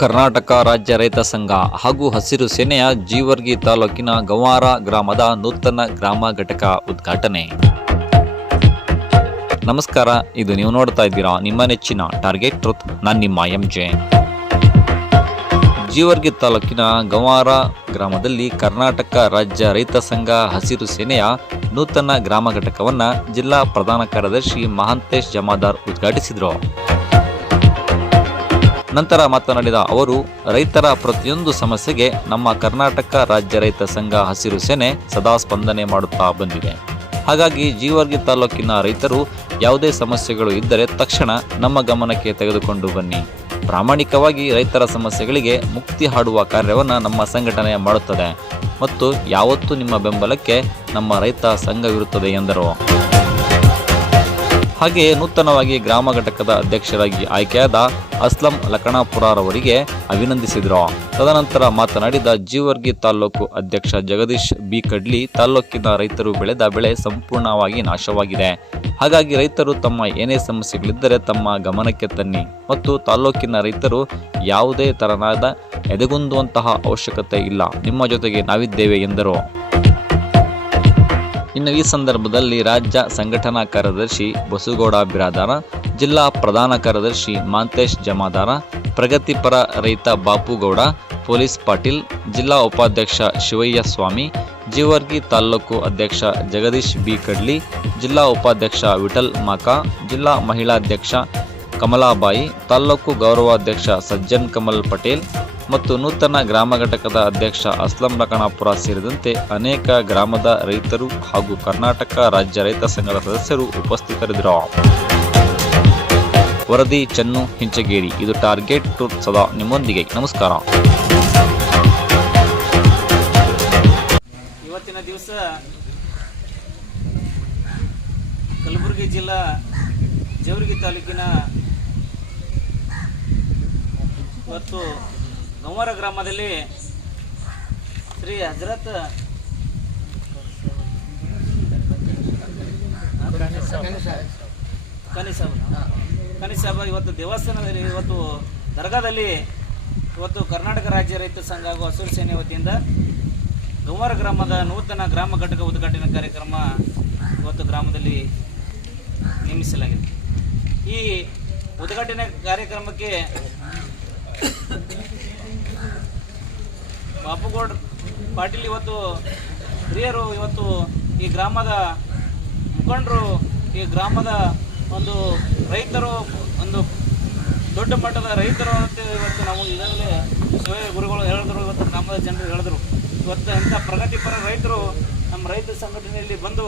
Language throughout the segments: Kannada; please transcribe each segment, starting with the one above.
ಕರ್ನಾಟಕ ರಾಜ್ಯ ರೈತ ಸಂಘ ಹಾಗೂ ಹಸಿರು ಸೇನೆಯ ಜೀವರ್ಗಿ ತಾಲೂಕಿನ ಗಂವಾರ ಗ್ರಾಮದ ನೂತನ ಗ್ರಾಮ ಘಟಕ ಉದ್ಘಾಟನೆ. ನಮಸ್ಕಾರ, ಇದು ನೀವು ನೋಡ್ತಾ ಇದ್ದೀರಾ ನಿಮ್ಮ ನೆಚ್ಚಿನ ಟಾರ್ಗೆಟ್ ಟ್ರೂತ್. ನಾನು ನಿಮ್ಮ ಎಂಜೆ. ಜೀವರ್ಗಿ ತಾಲೂಕಿನ ಗಂವಾರ ಗ್ರಾಮದಲ್ಲಿ ಕರ್ನಾಟಕ ರಾಜ್ಯ ರೈತ ಸಂಘ ಹಸಿರು ಸೇನೆಯ ನೂತನ ಗ್ರಾಮ ಘಟಕವನ್ನು ಜಿಲ್ಲಾ ಪ್ರಧಾನ ಕಾರ್ಯದರ್ಶಿ ಮಹಾಂತೇಶ್ ಜಮಾದಾರ್ ಉದ್ಘಾಟಿಸಿದರು. ನಂತರ ಮಾತನಾಡಿದ ಅವರು, ರೈತರ ಪ್ರತಿಯೊಂದು ಸಮಸ್ಯೆಗೆ ನಮ್ಮ ಕರ್ನಾಟಕ ರಾಜ್ಯ ರೈತ ಸಂಘ ಹಸಿರು ಸೇನೆ ಸದಾ ಸ್ಪಂದನೆ ಮಾಡುತ್ತಾ ಬಂದಿದೆ. ಹಾಗಾಗಿ ಜೀವರ್ಗಿ ತಾಲೂಕಿನ ರೈತರು ಯಾವುದೇ ಸಮಸ್ಯೆಗಳು ಇದ್ದರೆ ತಕ್ಷಣ ನಮ್ಮ ಗಮನಕ್ಕೆ ತೆಗೆದುಕೊಂಡು ಬನ್ನಿ. ಪ್ರಾಮಾಣಿಕವಾಗಿ ರೈತರ ಸಮಸ್ಯೆಗಳಿಗೆ ಮುಕ್ತಿ ಹಾಡುವ ಕಾರ್ಯವನ್ನು ನಮ್ಮ ಸಂಘಟನೆ ಮಾಡುತ್ತದೆ ಮತ್ತು ಯಾವತ್ತೂ ನಿಮ್ಮ ಬೆಂಬಲಕ್ಕೆ ನಮ್ಮ ರೈತ ಸಂಘವಿರುತ್ತದೆ ಎಂದರು. ಹಾಗೆಯೇ ನೂತನವಾಗಿ ಗ್ರಾಮ ಘಟಕದ ಅಧ್ಯಕ್ಷರಾಗಿ ಆಯ್ಕೆಯಾದ ಅಸ್ಲಂ ಲಖಣಾಪುರರವರಿಗೆ ಅಭಿನಂದಿಸಿದರು. ತದನಂತರ ಮಾತನಾಡಿದ ಜೀವರ್ಗಿ ತಾಲೂಕು ಅಧ್ಯಕ್ಷ ಜಗದೀಶ್ ಬಿ ಕಡ್ಲಿ, ತಾಲೂಕಿನ ರೈತರು ಬೆಳೆದ ಬೆಳೆ ಸಂಪೂರ್ಣವಾಗಿ ನಾಶವಾಗಿದೆ. ಹಾಗಾಗಿ ರೈತರು ತಮ್ಮ ಏನೇ ಸಮಸ್ಯೆಗಳಿದ್ದರೆ ತಮ್ಮ ಗಮನಕ್ಕೆ ತನ್ನಿ ಮತ್ತು ತಾಲೂಕಿನ ರೈತರು ಯಾವುದೇ ತರನಾದ ಎದೆಗುಂದುವಂತಹ ಅವಶ್ಯಕತೆ ಇಲ್ಲ, ನಿಮ್ಮ ಜೊತೆಗೆ ನಾವಿದ್ದೇವೆ ಎಂದರು. ಇನ್ನು ಈ ಸಂದರ್ಭದಲ್ಲಿ ರಾಜ್ಯ ಸಂಘಟನಾ ಕಾರ್ಯದರ್ಶಿ ಬಸುಗೌಡ ಬಿರಾದಾರ, ಜಿಲ್ಲಾ ಪ್ರಧಾನ ಕಾರ್ಯದರ್ಶಿ ಮಹಾಂತೇಶ್ ಜಮಾದಾರ, ಪ್ರಗತಿಪರ ರೈತ ಬಾಪುಗೌಡ, ಪೊಲೀಸ್ ಪಾಟೀಲ್, ಜಿಲ್ಲಾ ಉಪಾಧ್ಯಕ್ಷ ಶಿವಯ್ಯ ಸ್ವಾಮಿ, ಜೀವರ್ಗಿ ತಾಲೂಕು ಅಧ್ಯಕ್ಷ ಜಗದೀಶ್ ಬಿ ಕಡ್ಲಿ, ಜಿಲ್ಲಾ ಉಪಾಧ್ಯಕ್ಷ ವಿಠಲ್ ಮಾಕಾ, ಜಿಲ್ಲಾ ಮಹಿಳಾಧ್ಯಕ್ಷ ಕಮಲಾಬಾಯಿ, ತಾಲೂಕು ಗೌರವಾಧ್ಯಕ್ಷ ಸಜ್ಜನ್ ಕಮಲ್ ಪಟೇಲ್ ಮತ್ತು ನೂತನ ಗ್ರಾಮ ಘಟಕದ ಅಧ್ಯಕ್ಷ ಅಸ್ಲಂ ಲಖಣಾಪುರ ಸೇರಿದಂತೆ ಅನೇಕ ಗ್ರಾಮದ ರೈತರು ಹಾಗೂ ಕರ್ನಾಟಕ ರಾಜ್ಯ ರೈತ ಸಂಘದ ಸದಸ್ಯರು ಉಪಸ್ಥಿತರಿದ್ದರು. ವರದಿ ಚನ್ನು ಹಿಂಚಗೇರಿ, ಇದು ಟಾರ್ಗೆಟ್ ಟ್ರೂತ್, ಸದಾ ನಿಮ್ಮೊಂದಿಗೆ. ನಮಸ್ಕಾರ. ಇವತ್ತಿನ ದಿವಸ ಕಲಬುರಗಿ ಜಿಲ್ಲಾ ಜೇವರ್ಗಿ ತಾಲೂಕಿನ ಇವತ್ತು ಗಂವಾರ ಗ್ರಾಮದಲ್ಲಿ ಶ್ರೀ ಹಜರತ್ ಕನಿಸಾಬ ಇವತ್ತು ದೇವಸ್ಥಾನದಲ್ಲಿ ಇವತ್ತು ದರ್ಗಾದಲ್ಲಿ ಇವತ್ತು ಕರ್ನಾಟಕ ರಾಜ್ಯ ರೈತ ಸಂಘ ಹಾಗೂ ಹಸಿರು ಸೇನೆ ವತಿಯಿಂದ ಗಂವಾರ ಗ್ರಾಮದ ನೂತನ ಗ್ರಾಮ ಘಟಕ ಉದ್ಘಾಟನಾ ಕಾರ್ಯಕ್ರಮ ಇವತ್ತು ಗ್ರಾಮದಲ್ಲಿ ನೇಮಿಸಲಾಗಿದೆ. ಈ ಉದ್ಘಾಟನಾ ಕಾರ್ಯಕ್ರಮಕ್ಕೆ ಬಾಪುಗೌಡ ಪಾಟೀಲ್ ಇವತ್ತು ಹಿರಿಯರು, ಇವತ್ತು ಈ ಗ್ರಾಮದ ಮುಖಂಡರು, ಈ ಗ್ರಾಮದ ಒಂದು ರೈತರು, ಒಂದು ದೊಡ್ಡ ಮಟ್ಟದ ರೈತರು ಅಂತ ಇವತ್ತು ನಾವು ಈಗಾಗಲೇ ಶಿವಯ್ಯ ಗುರುಗಳು ಹೇಳಿದ್ರು, ಇವತ್ತು ಗ್ರಾಮದ ಜನರು ಹೇಳಿದ್ರು. ಇವತ್ತು ಇಂಥ ಪ್ರಗತಿಪರ ರೈತರು ನಮ್ಮ ರೈತ ಸಂಘಟನೆಯಲ್ಲಿ ಬಂದು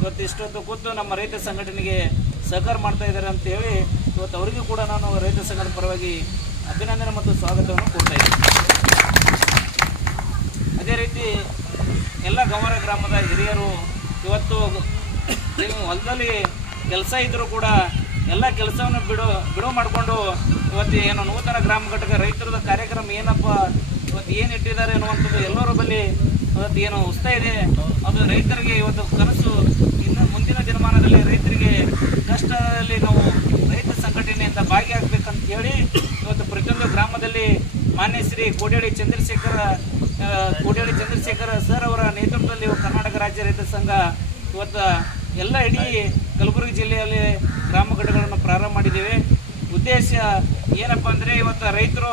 ಇವತ್ತು ಇಷ್ಟೊತ್ತು ಕೂತು ನಮ್ಮ ರೈತ ಸಂಘಟನೆಗೆ ಸಹಕಾರ ಮಾಡ್ತಾ ಇದ್ದಾರೆ ಅಂತ ಹೇಳಿ ಇವತ್ತು ಅವರಿಗೂ ಕೂಡ ನಾನು ರೈತ ಸಂಘದ ಪರವಾಗಿ ಅಭಿನಂದನೆ ಮತ್ತು ಸ್ವಾಗತವನ್ನು ಕೊಡ್ತಾ ಇದ್ದೀನಿ. ಅದೇ ರೀತಿ ಎಲ್ಲ ಗಂವಾರ ಗ್ರಾಮದ ಹಿರಿಯರು ಇವತ್ತು ಹೊಲದಲ್ಲಿ ಕೆಲಸ ಇದ್ದರೂ ಕೂಡ ಎಲ್ಲ ಕೆಲಸವನ್ನು ಬಿಡುವು ಮಾಡಿಕೊಂಡು ಇವತ್ತು ಏನು ನೂತನ ಗ್ರಾಮ ಘಟಕ ರೈತರದ ಕಾರ್ಯಕ್ರಮ ಏನಪ್ಪ ಇವತ್ತು ಏನು ಇಟ್ಟಿದ್ದಾರೆ ಅನ್ನುವಂಥದ್ದು ಎಲ್ಲರ ಬಳಿ ಇವತ್ತು ಏನು ಉತ್ಸಾಹ ಇದೆ. ಅದು ರೈತರಿಗೆ ಇವತ್ತು ಕನಸು. ಇನ್ನು ಮುಂದಿನ ದಿನಮಾನದಲ್ಲಿ ರೈತರಿಗೆ ಕಷ್ಟದಲ್ಲಿ ನಾವು ರೈತ ಸಂಘಟನೆಯಿಂದ ಭಾಗಿಯಾಗಬೇಕಂತ ಹೇಳಿ ಇವತ್ತು ಪ್ರತಿಯೊಂದು ಗ್ರಾಮದಲ್ಲಿ ಮಾನ್ಯ ಶ್ರೀ ಕೋಡ್ಯಾಡಿ ಚಂದ್ರಶೇಖರ ಸರ್ ಅವರ ನೇತೃತ್ವದಲ್ಲಿ ಕರ್ನಾಟಕ ರಾಜ್ಯ ರೈತ ಸಂಘ ಇವತ್ತು ಎಲ್ಲ ಇಡೀ ಕಲಬುರಗಿ ಜಿಲ್ಲೆಯಲ್ಲಿ ಗ್ರಾಮ ಘಟಕಗಳನ್ನು ಪ್ರಾರಂಭ ಮಾಡಿದ್ದೇವೆ. ಉದ್ದೇಶ ಏನಪ್ಪ ಅಂದರೆ ಇವತ್ತು ರೈತರು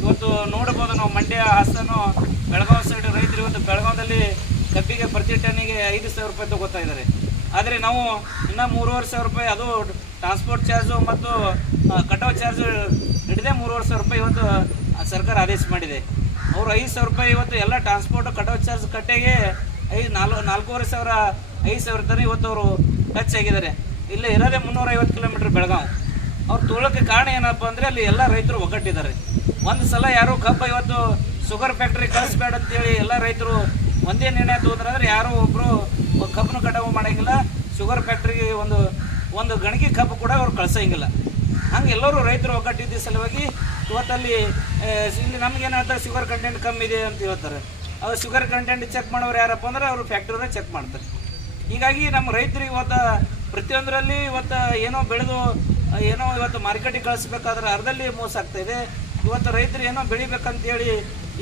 ಇವತ್ತು ನೋಡ್ಬೋದು, ನಾವು ಮಂಡ್ಯ, ಹಾಸನ, ಬೆಳಗಾವಿ ಸೈಡ್ ರೈತರು ಇವತ್ತು ಬೆಳಗಾವಿಯಲ್ಲಿ ಕಬ್ಬಿಗೆ ಪ್ರತಿ ಟನ್ನಿಗೆ 5,000 ರೂಪಾಯಿ ತಗೋತಾ ಇದ್ದಾರೆ. ಆದರೆ ನಾವು ಇನ್ನೂ 3,500 ರೂಪಾಯಿ, ಅದು ಟ್ರಾನ್ಸ್ಪೋರ್ಟ್ ಚಾರ್ಜು ಮತ್ತು ಕಟಾವು ಚಾರ್ಜು ಹಿಡಿದೇ 3,500 ರೂಪಾಯಿ ಇವತ್ತು ಸರ್ಕಾರ ಆದೇಶ ಮಾಡಿದೆ. ಅವರು 5,000 ರೂಪಾಯಿ ಇವತ್ತು ಎಲ್ಲ ಟ್ರಾನ್ಸ್ಪೋರ್ಟ್ ಕಟಾವು ಚಾರ್ಜ್ ಕಟ್ಟೆಗೆ 4,500 5,000 ತನಕ ಇವತ್ತು ಅವರು ಟಚ್ ಆಗಿದ್ದಾರೆ. ಇಲ್ಲಿ ಇರೋದೇ 350 ಕಿಲೋಮೀಟ್ರ್ ಬೆಳಗಾವಿ. ಅವ್ರು ತೊಗೊಳೋಕ್ಕೆ ಕಾರಣ ಏನಪ್ಪ ಅಂದರೆ ಅಲ್ಲಿ ಎಲ್ಲ ರೈತರು ಒಗ್ಗಟ್ಟಿದ್ದಾರೆ. ಒಂದು ಸಲ ಯಾರು ಕಬ್ಬು ಇವತ್ತು ಶುಗರ್ ಫ್ಯಾಕ್ಟ್ರಿ ಕಳಿಸ್ಬೇಡ ಅಂತೇಳಿ ಎಲ್ಲ ರೈತರು ಒಂದೇ ನಿರ್ಣಯ ತೊಗೊಂಡ್ರೆ ಅಂದರೆ ಯಾರು ಒಬ್ಬರು ಕಬ್ಬನ್ನು ಕಟಾವು ಮಾಡೋಂಗಿಲ್ಲ, ಶುಗರ್ ಫ್ಯಾಕ್ಟ್ರಿಗೆ ಒಂದು ಗಣಿಗೆ ಕಬ್ಬು ಕೂಡ ಅವ್ರು ಕಳ್ಸೋಂಗಿಲ್ಲ. ಹಂಗೆ ಎಲ್ಲರೂ ರೈತರು ಒಗ್ಗಟ್ಟಿದ್ದ ಸಲುವಾಗಿ ಇವತ್ತಲ್ಲಿ ಇಲ್ಲಿ ನಮ್ಗೇನು ಹೇಳ್ತಾರೆ, ಶುಗರ್ ಕಂಟೆಂಟ್ ಕಮ್ಮಿ ಇದೆ ಅಂತ ಹೇಳ್ತಾರೆ. ಅದು ಶುಗರ್ ಕಂಟೆಂಟ್ ಚೆಕ್ ಮಾಡೋರು ಯಾರಪ್ಪ ಅಂದ್ರೆ ಅವರು ಫ್ಯಾಕ್ಟ್ರಿಯವ್ರೇ ಚೆಕ್ ಮಾಡ್ತಾರೆ. ಹೀಗಾಗಿ ನಮ್ಮ ರೈತರಿಗೆ ಇವತ್ತು ಪ್ರತಿಯೊಂದರಲ್ಲಿ ಇವತ್ತು ಏನೋ ಬೆಳೆದು ಏನೋ ಇವತ್ತು ಮಾರ್ಕೆಟಿಗೆ ಕಳಿಸ್ಬೇಕಾದ್ರೆ ಅರ್ಧದಲ್ಲಿ ಮೋಸ ಆಗ್ತಾಯಿದೆ. ಇವತ್ತು ರೈತರು ಏನೋ ಬೆಳಿಬೇಕಂತೇಳಿ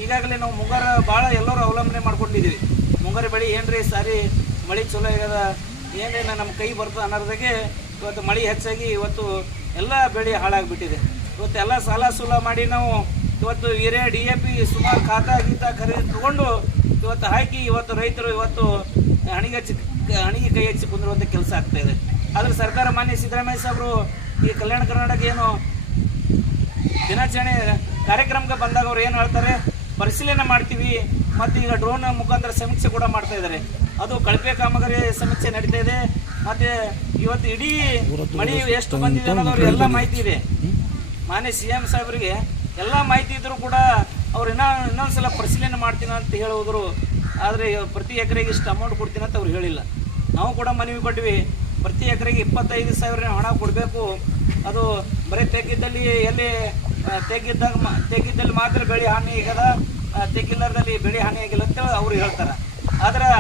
ಈಗಾಗಲೇ ನಾವು ಮುಂಗಾರು ಭಾಳ ಎಲ್ಲರೂ ಅವಲಂಬನೆ ಮಾಡ್ಕೊಂಡಿದ್ದೀವಿ. ಮುಂಗಾರು ಬೆಳೆ ಏನ್ರಿ ಸಾರಿ ಮಳೆ ಚಲೋ ಆಗ್ಯದ ಏನೇನು ನಮ್ಮ ಕೈ ಬರ್ತದೆ ಅನ್ನೋದಾಗೆ ಇವತ್ತು ಮಳೆ ಹೆಚ್ಚಾಗಿ ಇವತ್ತು ಎಲ್ಲ ಬೆಳೆ ಹಾಳಾಗಿಬಿಟ್ಟಿದೆ. ಇವತ್ತು ಎಲ್ಲ ಸಾಲ ಸೂಲ ಮಾಡಿ ನಾವು ಇವತ್ತು ಯೂರಿಯಾ DAP ಸುಮಾರು ಖಾತಾ ಗೀತಾ ಖರೀದಿ ತಗೊಂಡು ಇವತ್ತು ಹಾಕಿ ಇವತ್ತು ರೈತರು ಇವತ್ತು ಹಣಿಗೆ ಕೈ ಹಚ್ಚಿ ಕುಂದಿರುವಂಥ ಕೆಲಸ ಆಗ್ತಾಯಿದೆ. ಆದರೆ ಸರ್ಕಾರ ಮಾನ್ಯ ಸಿದ್ದರಾಮಯ್ಯ ಸಾಹೇಬರು ಈ ಕಲ್ಯಾಣ ಕರ್ನಾಟಕ ಏನು ದಿನಾಚರಣೆ ಕಾರ್ಯಕ್ರಮಕ್ಕೆ ಬಂದಾಗ ಅವ್ರು ಏನು ಹೇಳ್ತಾರೆ, ಪರಿಶೀಲನೆ ಮಾಡ್ತೀವಿ ಮತ್ತು ಈಗ ಡ್ರೋನ್ ಮುಖಾಂತರ ಸಮೀಕ್ಷೆ ಕೂಡ ಮಾಡ್ತಾ ಇದ್ದಾರೆ. ಅದು ಕಳಪೆ ಕಾಮಗಾರಿ ಸಮೀಕ್ಷೆ ನಡೀತಾ ಇದೆ. ಮತ್ತು ಇವತ್ತು ಇಡೀ ಮಳೆ ಎಷ್ಟು ಬಂದಿದೆ ಅನ್ನೋದು ಎಲ್ಲ ಮಾಹಿತಿ ಇದೆ. ಮಾನ್ಯ CM ಸಾಹೇಬರಿಗೆ ಎಲ್ಲ ಮಾಹಿತಿ ಇದ್ದರೂ ಕೂಡ ಅವ್ರು ಇನ್ನೊಂದ್ಸಲ ಪರಿಶೀಲನೆ ಮಾಡ್ತೀನಿ ಅಂತ ಹೇಳೋದ್ರು. ಆದರೆ ಪ್ರತಿ ಎಕರೆಗೆ ಇಷ್ಟು ಅಮೌಂಟ್ ಕೊಡ್ತೀನಿ ಅಂತ ಅವ್ರು ಹೇಳಿಲ್ಲ. ನಾವು ಕೂಡ ಮನವಿ ಕೊಟ್ವಿ, ಪ್ರತಿ ಎಕರೆಗೆ 25,000 ಹಣ ಕೊಡಬೇಕು. ಅದು ಬರೀ ತೆಗ್ಗಿದ್ದಲ್ಲಿ ಎಲ್ಲಿ ತೆಗ್ಗಿದ್ದಲ್ಲಿ ಮಾತ್ರ ಬೆಳೆ ಹಾನಿ ಆಗದ, ತೆಗ್ಗಿಲ್ಲದಲ್ಲಿ ಬೆಳೆ ಹಾನಿ ಆಗಿಲ್ಲ ಅಂತ ಅವ್ರು ಹೇಳ್ತಾರೆ. ಆದ್ರೆ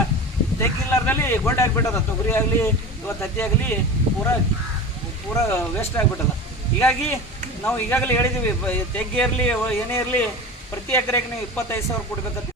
ತೆಗ್ಗಿಲ್ಲದಲ್ಲಿ ಗೊಂಡೆ ಆಗಿಬಿಟ್ಟದ, ತೊಗರಿ ಆಗಲಿ ಇವತ್ತು ಹತ್ತಿ ಆಗಲಿ ಪೂರ ವೇಸ್ಟ್ ಆಗಿಬಿಟ್ಟದ. ಹೀಗಾಗಿ ನಾವು ಈಗಾಗಲೇ ಹೇಳಿದ್ದೀವಿ, ತೆಗ್ಗೆ ಇರಲಿ ಏನೇ ಇರಲಿ ಪ್ರತಿ ಎಕರೆಗೆ ನೀವು 25,000 ಕೊಡ್ಬೇಕಂತ